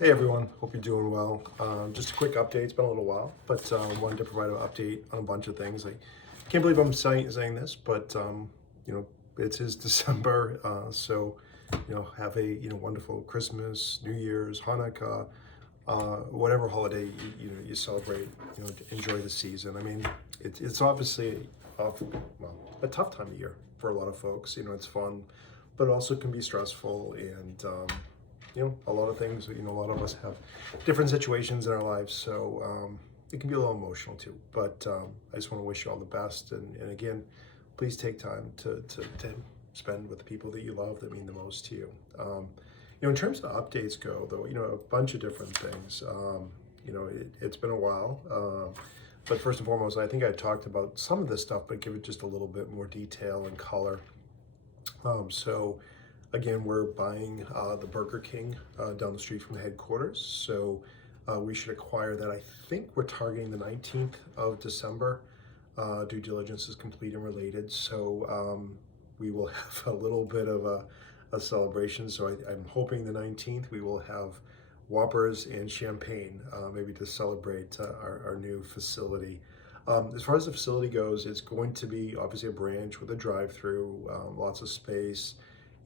Hey everyone, hope you're doing well. Just a quick update. It's been a little while, but wanted to provide an update on a bunch of things. I can't believe I'm saying this, but you know, it is December, so have a wonderful Christmas, New Year's, Hanukkah, whatever holiday you celebrate. Enjoy the season. I mean, it's obviously well, a tough time of year for a lot of folks. It's fun, but it also can be stressful and a lot of things. A lot of us have different situations in our lives, so it can be a little emotional too. But I just want to wish you all the best, and again, please take time to spend with the people that you love that mean the most to you. In terms of updates go, though, a bunch of different things. It's been a while, but first and foremost, I think I talked about some of this stuff, but give it just a little bit more detail and color. So again, we're buying the Burger King down the street from the headquarters. So we should acquire that. I think we're targeting the 19th of December. Due diligence is complete and related. So we will have a little bit of a celebration. So I'm hoping the 19th we will have Whoppers and champagne, maybe to celebrate our new facility. As far as the facility goes, it's going to be obviously a branch with a drive-through, lots of space.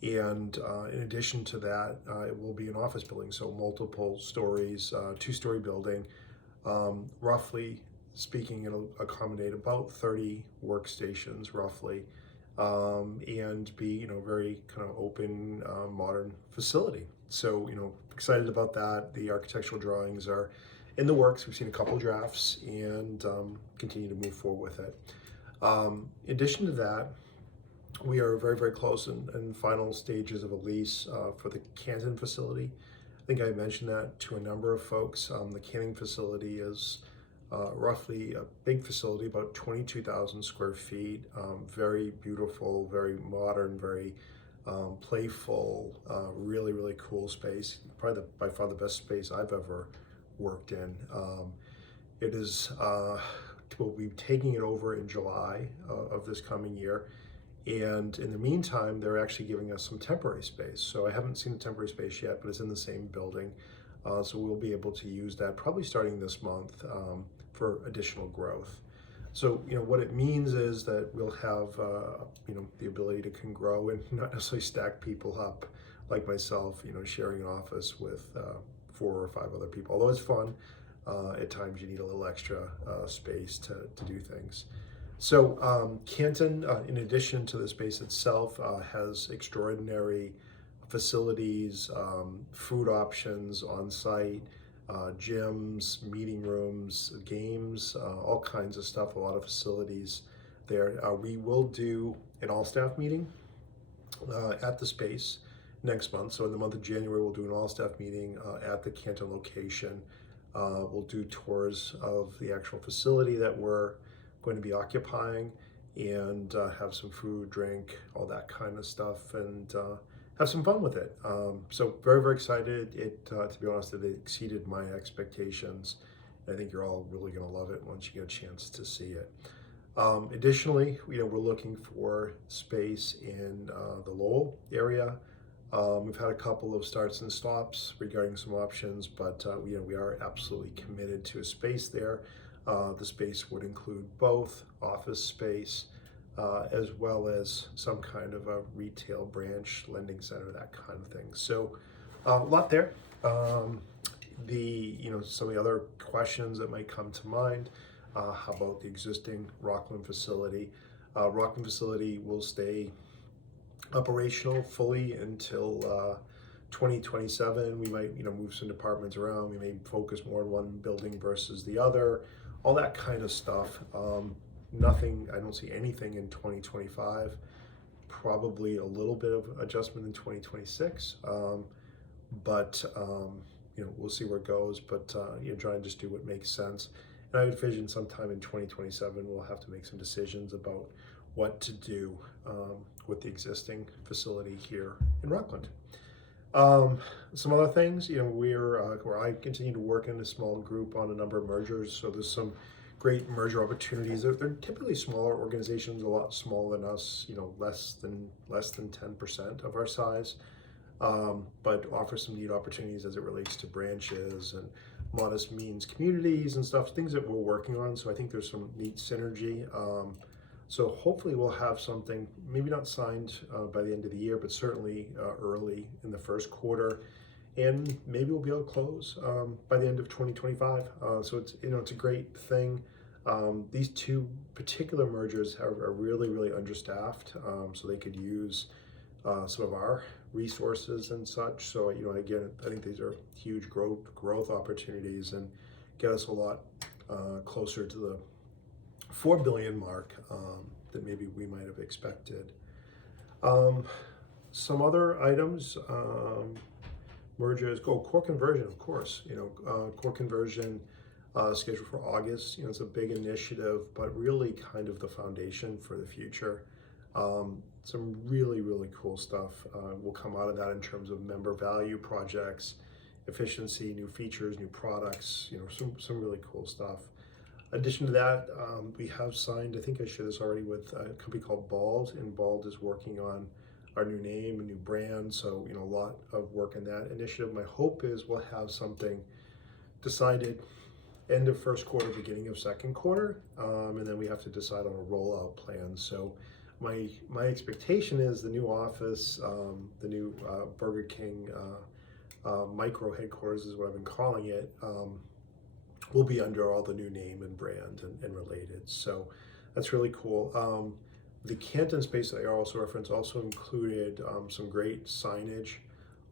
And in addition to that, it will be an office building, so multiple stories, two-story building. Roughly speaking, it'll accommodate about 30 workstations, roughly, and be very kind of open, modern facility. So excited about that. The architectural drawings are in the works. We've seen a couple drafts and continue to move forward with it. In addition to that, we are very, very close in final stages of a lease for the Canton facility. I think I mentioned that to a number of folks. The Canton facility is roughly a big facility, about 22,000 square feet, very beautiful, very modern, very playful, really, really cool space. Probably by far the best space I've ever worked in. It is, we'll be taking it over in July of this coming year. And in the meantime, they're actually giving us some temporary space. So I haven't seen the temporary space yet, but it's in the same building. So we'll be able to use that probably starting this month for additional growth. So, what it means is that we'll have, the ability to can grow and not necessarily stack people up like myself, sharing an office with 4 or 5 other people. Although it's fun, at times you need a little extra space to do things. So Canton, in addition to the space itself, has extraordinary facilities, food options on site, gyms, meeting rooms, games, all kinds of stuff, a lot of facilities there. We will do an all-staff meeting at the space next month. So in the month of January, we'll do an all-staff meeting at the Canton location. We'll do tours of the actual facility that we're going to be occupying and have some food, drink, all that kind of stuff, and have some fun with it. So very, very excited. To be honest, it exceeded my expectations. I think you're all really going to love it once you get a chance to see it. Additionally, we're looking for space in the Lowell area. We've had a couple of starts and stops regarding some options, but we are absolutely committed to a space there. The space would include both office space as well as some kind of a retail branch, lending center, that kind of thing. So a lot there. Some of the other questions that might come to mind. How about the existing Rockland facility? Rockland facility will stay operational fully until 2027. We might move some departments around. We may focus more on one building versus the other, all that kind of stuff. Nothing, I don't see anything in 2025. Probably a little bit of adjustment in 2026, but we'll see where it goes. But try and just do what makes sense. And I would envision sometime in 2027 we'll have to make some decisions about what to do with the existing facility here in Rockland. Some other things, where I continue to work in a small group on a number of mergers. So there's some great merger opportunities. They're typically smaller organizations, a lot smaller than us. Less than 10% of our size. but offer some neat opportunities as it relates to branches and modest means communities and stuff, things that we're working on. So I think there's some neat synergy. So hopefully we'll have something, maybe not signed by the end of the year, but certainly early in the first quarter. And maybe we'll be able to close by the end of 2025. So it's, it's a great thing. These two particular mergers are really, really understaffed, so they could use some of our resources and such. So, again, I think these are huge growth opportunities and get us a lot closer to the 4 billion mark that maybe we might have expected. Some other items, mergers, core conversion, of course, core conversion scheduled for August. It's a big initiative, but really kind of the foundation for the future. Some really, really cool stuff will come out of that in terms of member value projects, efficiency, new features, new products, some really cool stuff. In addition to that, we have signed, I think I shared this already, with a company called Bald, and Bald is working on our new name, a new brand. So, a lot of work in that initiative. My hope is we'll have something decided end of first quarter, beginning of second quarter, and then we have to decide on a rollout plan. So my expectation is the new office, the new Burger King micro headquarters is what I've been calling it, will be under all the new name and brand and related. So that's really cool. The Canton space that I also referenced also included some great signage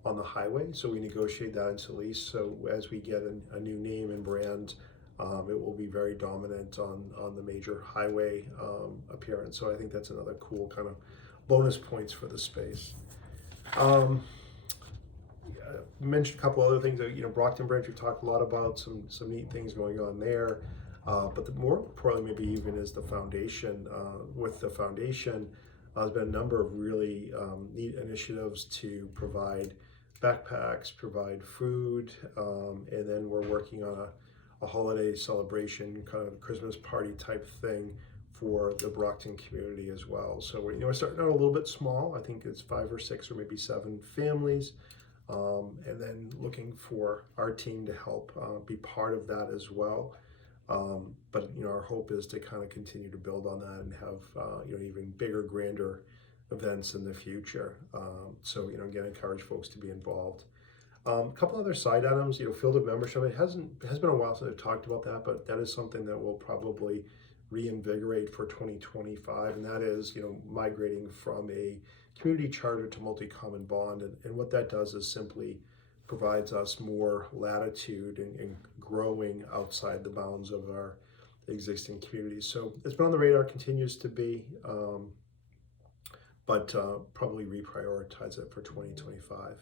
on the highway. So we negotiate that into lease. So as we get a new name and brand, it will be very dominant on the major highway appearance. So I think that's another cool kind of bonus points for the space. Mentioned a couple other things. Brockton Bridge, we talked a lot about some neat things going on there. But the more importantly, maybe even is the foundation. With the foundation, there's been a number of really neat initiatives to provide backpacks, provide food, and then we're working on a holiday celebration, kind of Christmas party type thing for the Brockton community as well. So we're starting out a little bit small. I think it's 5 or 6 or maybe 7 families, and then looking for our team to help be part of that as well. But our hope is to kind of continue to build on that and have even bigger, grander events in the future. So again, encourage folks to be involved. A couple other side items, field of membership. It has been a while since I've talked about that, but that is something that will probably reinvigorate for 2025, and that is migrating from a community charter to multi-common bond. And what that does is simply provides us more latitude in growing outside the bounds of our existing communities. So it's been on the radar, continues to be, but probably reprioritize it for 2025.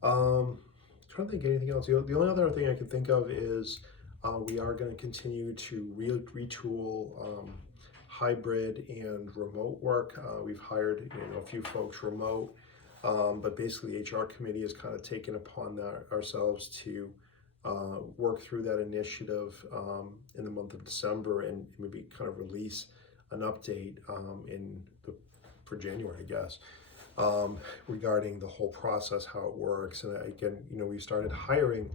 Trying to think of anything else. The only other thing I can think of is we are going to continue to retool hybrid and remote work. We've hired a few folks remote, but basically the HR committee has kind of taken upon ourselves to work through that initiative in the month of December and maybe kind of release an update for January, I guess. Regarding the whole process, how it works. And again, we started hiring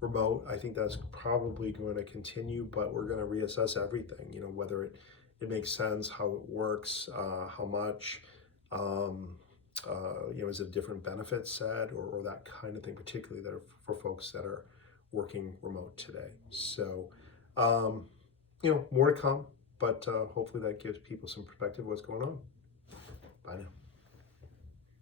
remote. I think that's probably going to continue, but we're going to reassess everything, whether it makes sense, how it works, how much, is it a different benefit set or that kind of thing, particularly that are for folks that are working remote today. So, more to come, but hopefully that gives people some perspective of what's going on. Bye now.